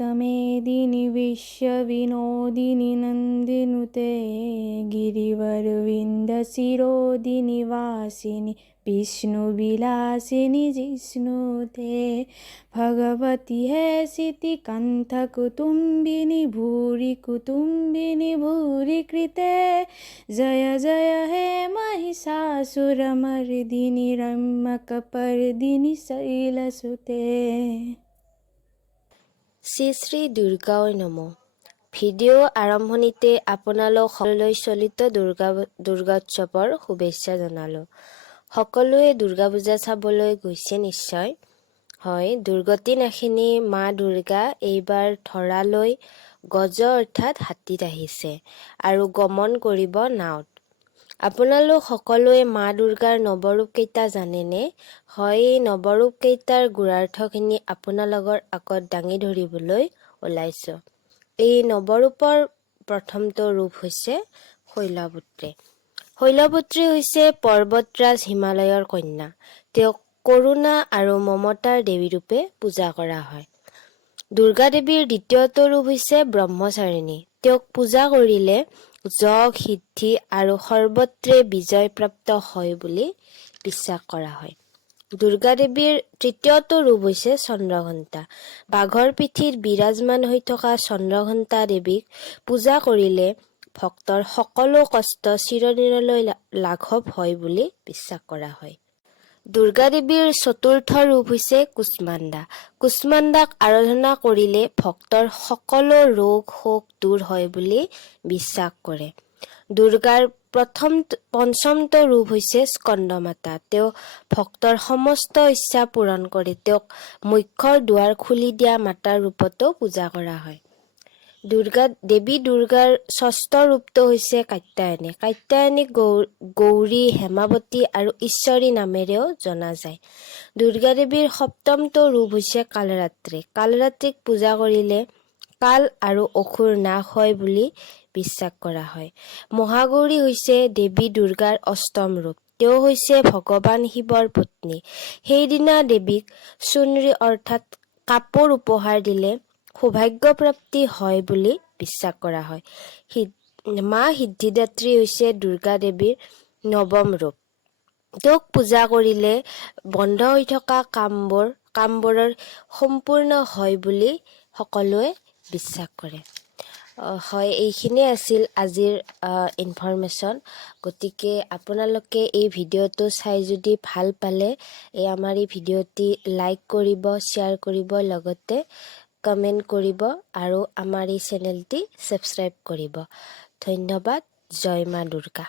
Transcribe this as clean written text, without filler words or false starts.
ललितमेदिनि विश्वविनोदिनि नन्दिनुते गिरिवरविन्दशिरोदिनि वासिनि विष्णुविलासिनि जिष्णुते भगवति हे सितिकण्ठकुटुम्बिनि भूरि कुटुम्बिनि भूरि कृते जय जय हे महिषासुरमर्दिनि रम्यकपर्दिनि शैलसुते। শ্ৰী শ্ৰী দুৰ্গাই নমঃ। ভিডিঅ' আৰম্ভণিতে আপোনালোক সকলোলৈ চলিত দুৰ্গোৎসৱৰ শুভেচ্ছা জনালোঁ। সকলোৱে দুৰ্গা পূজা চাবলৈ গৈছে নিশ্চয়। হয়, দুৰ্গতি নাশিনী মা দুৰ্গা এইবাৰ ধৰালৈ গজ অৰ্থাৎ হাতীত আহিছে আৰু গমন কৰিব নাওত। আপোনালোক সকলোৱে মা দুৰ্গাৰ নৱৰূপ কেইটা জানেনে? হয়, এই নৱৰূপ কেইটাৰ গুণাৰ্থখিনি আপোনালোকৰ আগত দাঙি ধৰিবলৈ ওলাইছোঁ। এই নৱৰূপৰ প্ৰথমটো ৰূপ হৈছে শৈলপুত্ৰী। শৈলপুত্ৰী হৈছে পৰ্বতৰাজ হিমালয়ৰ কন্যা। তেওঁক কৰুণা আৰু মমতাৰ দেৱী ৰূপে পূজা কৰা হয়। দুৰ্গা দেৱীৰ দ্বিতীয়টো ৰূপ হৈছে ব্ৰহ্মচাৰিণী। তেওঁক পূজা কৰিলে যশ সিদ্ধি আৰু সৰ্বত্ৰে বিজয় প্ৰাপ্ত হয় বুলি বিশ্বাস কৰা হয়। দুৰ্গা দেৱীৰ তৃতীয়টো ৰূপ হৈছে চন্দ্ৰঘণ্টা। বাঘৰ পিঠিত বিৰাজমান হৈ থকা চন্দ্ৰঘণ্টা দেৱীক পূজা কৰিলে ভক্তৰ সকলো কষ্ট চিৰদিনলৈ লাঘৱ হয় বুলি বিশ্বাস কৰা হয়। দুৰ্গা দেৱীৰ চতুৰ্থ ৰূপ হৈছে কুষ্মাণ্ডা। কুষ্মাণ্ডাক আৰাধনা কৰিলে ভক্তৰ সকলো ৰোগ শোক দূৰ হয় বুলি বিশ্বাস কৰে। দুৰ্গাৰ পঞ্চমটো ৰূপ হৈছে স্কন্দমাতা। তেওঁ ভক্তৰ সমস্ত ইচ্ছা পূৰণ কৰে। তেওঁক মোক্ষৰ দুৱাৰ খুলি দিয়া মাতাৰ ৰূপতো পূজা কৰা হয়। দেৱী দুৰ্গাৰ ষষ্ঠ ৰূপটো হৈছে কাত্যায়নী। কাত্যায়নীক গৌৰী, হেমাৱতী আৰু ঈশ্বৰী নামেৰেও জনা যায়। দুৰ্গা দেৱীৰ সপ্তমটো ৰূপ হৈছে কালৰাত্ৰি। কালৰাত্ৰিক পূজা কৰিলে কাল আৰু অসুৰ নাশ হয় বুলি বিশ্বাস কৰা হয়। মহাগৌৰী হৈছে দেৱী দুৰ্গাৰ অষ্টম ৰূপ। তেওঁ হৈছে ভগৱান শিৱৰ পত্নী। সেইদিনা দেৱীক চুন্ৰি অৰ্থাৎ কাপোৰ উপহাৰ দিলে সৌভাগ্য প্ৰাপ্তি হয় বুলি বিশ্বাস কৰা হয়। মা সিদ্ধিদাত্ৰী হৈছে দুৰ্গা দেৱীৰ নৱম ৰূপ। তেওঁক পূজা কৰিলে বন্ধ হৈ থকা কামবোৰৰ সম্পূৰ্ণ হয় বুলি সকলোৱে বিশ্বাস কৰে। হয়, এইখিনিয়ে আছিল আজিৰ ইনফৰমেশ্যন। গতিকে আপোনালোকে এই ভিডিঅ'টো চাই যদি ভাল পালে আমাৰ এই ভিডিঅ'টি লাইক কৰিব, শ্বেয়াৰ কৰিব, লগতে কমেণ্ট কৰিব আৰু আমাৰ এই চেনেলটি ছাবস্ক্ৰাইব কৰিব। ধন্যবাদ। জয় মা দুৰ্গা।